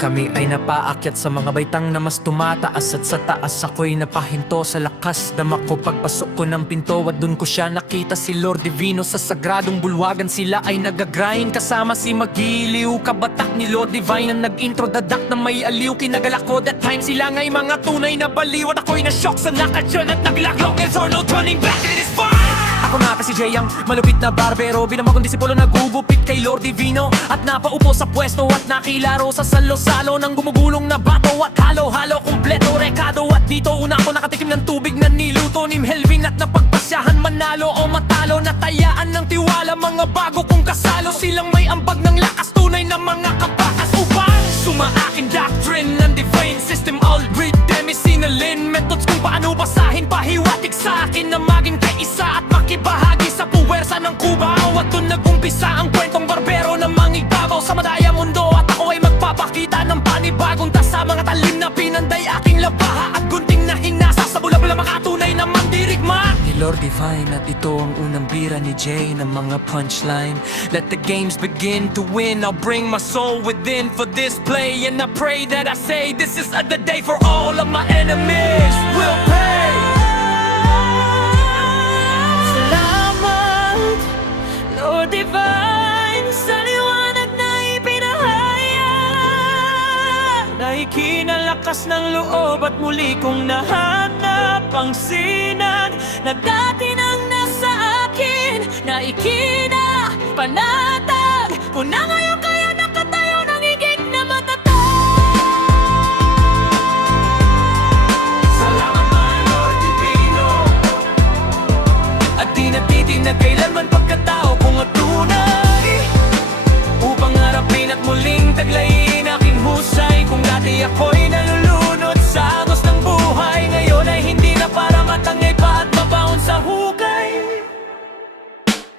Kami ay napaakyat sa mga baitang na mas tumataas, at sa taas ako'y napahinto sa lakas. Dama ko pagpasok ko ng pinto, at dun ko siya nakita, si Lord Divino. Sa sagradong bulwagan sila ay nagagrind, kasama si Magiliw, kabatak ni Lord Divine na nag-intro dadak na may aliw. Kinagalak ko that time, sila nga'y mga tunay na baliw, at ako'y na-shock sa nakatyan at naglak. There's no turning back, it is fine. Ako na kasi Jay ang malupit na barbero, binamagong disipulo na gugupit kay Lord Divino, at napaupo sa pwesto at nakilaro sa salo-salo ng gumugulong na bato at halo-halo kumpleto rekado. At dito una ako nakatikim ng tubig na niluto ni Melvin, at napagpasyahan manalo o matalo, natayaan ng tiwala mga bago kong kasalo. Silang may ambag ng lakas, tunay na mga kabakas upang sumaaking doctrine ng divine system. All read them isinalin methods kung paano basahin, pahiwatig sa akin na maging kaisa at makibahagi sa puwersa ng Cubao. At dun nag-umpisa ang kwentong barbero na mangibabaw sa madaya mundo, at ako ay magpapakita ng panibagong tasa, mga talim na pinanday aking labaha at gunting na hinasa sa bula-bula makatunay na mandirigma ni Lord Divine. At ito ang unang bira ni Jay ng mga punchline. Let the games begin to win, I'll bring my soul within for this play, and I pray that I say this is the day for all of my enemies will pay. Salamat, Lord Divine, sa liwanag na ipinahaya, na ikinalakas ng loob at muli kong nahanap ang sinag na dati nang nasa akin, na ikinapanatag ko na ngayon, kaya nakatayo ng higit na matatag. Salamat my Lord Divino, at di natitin na kailanman pagkatao kong at tunay, upang harapin at muling taglayin aking husay. Kung dati ako'y nalulunod sa agos ng buhay, ngayon ay hindi na para matangay pa at mabaon sa hukay.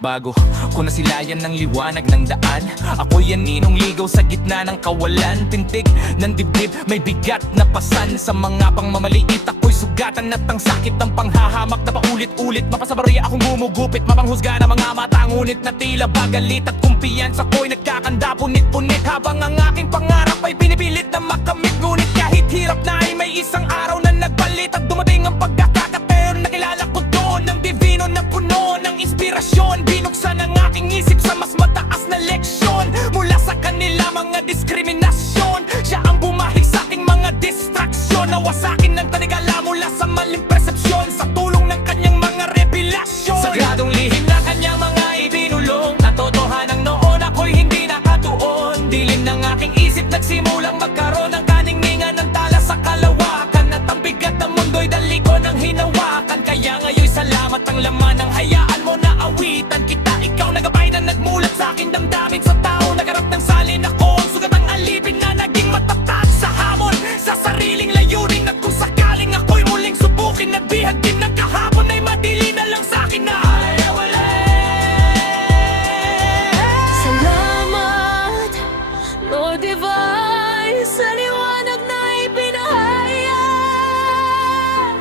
Bago ko nasilayan ng liwanag ng daan, ako'y yaninong ligaw sa gitna ng kawalan. Tintig ng dibdib, may bigat na pasan, sa mga pangmamaliit ako'y sugatan at ang sakit ng panghahamak na paulit-ulit. Mapasabarya akong gumugupit, mapanghusga na mga mata, ngunit na tila bagalit at kumpiyansa ko'y nagkakanda punit-punit, habang ang aking pangarap ay pinipilit na makamit. Ngunit kahit hirap na ay may isang araw na nagbalit, at dumating ang pagkakataon, nakilala ko doon ng Divino na puno ng inspirasyon. Binuksan ang aking isip sa mas mataas na leksyon mula sa kanila mga diskriminasyon. Siya ang bumalik sa aking mga distraksyon, nawasakin ng taligala mula sa maling persepsyon, sa tulong ng kanyang mga revelasyon. Sagradong lihim na kanyang mga ibinulong, at totohanang noon ako'y hindi nakatuon. Dilim ng aking isip nagsimulang magkaroon ng kaningningan ng tala sa kalawakan, at ang bigat ng mundo'y dali ko ng hinawakan. Kaya ngayon'y salamat ang laman ng hayaan mo na awitan kita. Ikaw nagabay na nagmulat sa akin damdamin, sa tao nagarap ng salin ako ang sugat ang alipin na naging matatag sa hamon sa sariling layunin. At kung sakaling ako'y muling subukin, nagbihag din ng kahapon, ay madili na lang sa akin na Salamat, Lord Divine, sa liwanag na ipinahaya,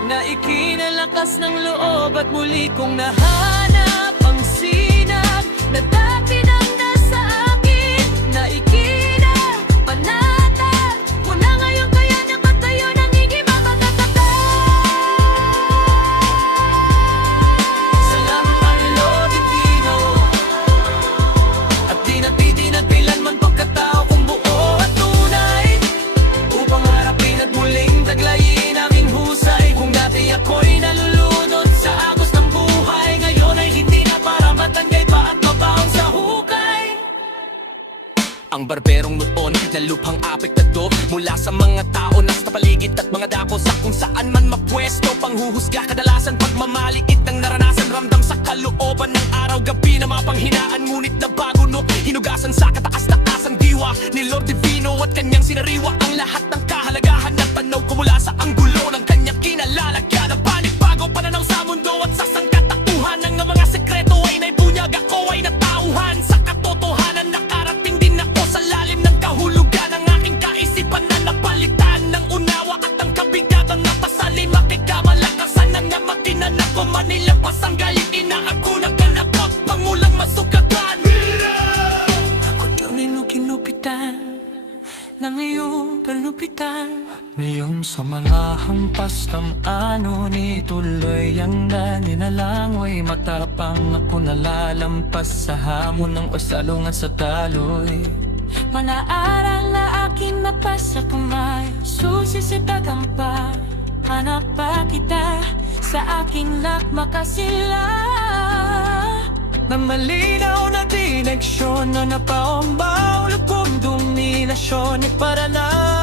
na ikinalakas ng loob at muli kong nahanap ang sinag na dati nang nasa akin, na ikinapanatag ko na ngayon, kaya nakatayo ng higit na matatag. Salamat my Lord Divino, at di natitin at kailanman pagkatao kong buo at tunay, upang harapin at muling taglayin aming husay. Kung dati ako'y nalulunod sa agos ng buhay, ngayon ay hindi na para matangay pa at mabaon sa hukay. Ang barberong noon na luphang apektado mula sa mga tao na sa paligid at mga dako sa kung saan man mapwesto. Panghuhusga kadalasan, pagmamaliit ang naranasan, ramdam sa kalooban ng araw-gabi na mga panghinaan. Ngunit na bago no, hinugasan sa kataas-taasang diwa ni Lord Divino, at kanyang sinariwa ang lahat ng kahalagahan at tanaw ko mula sa anggulo ng kanyang kinalalagyan. Ang panigbago pananaw sa mundo at sa sangkatauhan ng mga sekreto ay naibunyag, ako ay natauhan sa katotohanan. Nakarating din ako sa lalim ng kahulugan ng aking kaisipan na napalitan ng unawa, at ang kabigatan na pasali makikamalakas ng namatinan ako. Manilapas ang galit, inaagunan ka na pangulang masugatan. Kung yun ay kinupitan ng iyong Sa mga hampas ng ano ni tuloy ang naninalangoy matapang ako nalalampas sa hamon ng usalungan sa taloy. Mga aral na aking napasa kamay, susi sa tagampa. Hanap pa kita sa aking lakmakasila. Na malinaw na direksyon na napaombaw kung dominasyon at paranan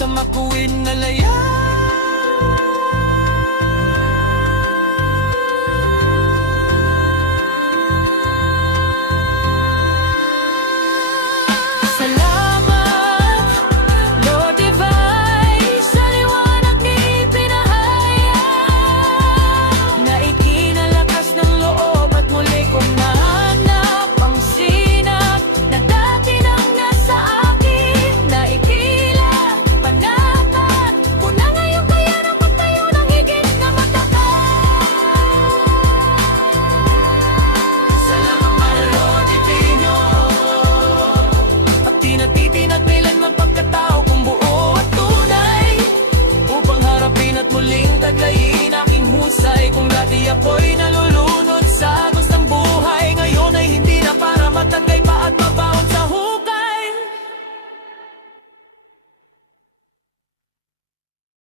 sa makuwid na layan. Salamat, Lord Divine, sa liwanag ni pinahaya na ikinalakas ng loob at muli kong nahanap ang sinag na dati nang nasa akin na ikila, panapat ko na ngayon kaya nang magtayo ng higit na matapat. Salamat Lord Divino, At di natitin at kailanman pagkatao kong buo at tunay upang harapin at muling taglayin aking husay. Kung dati ako'y nalulunod sa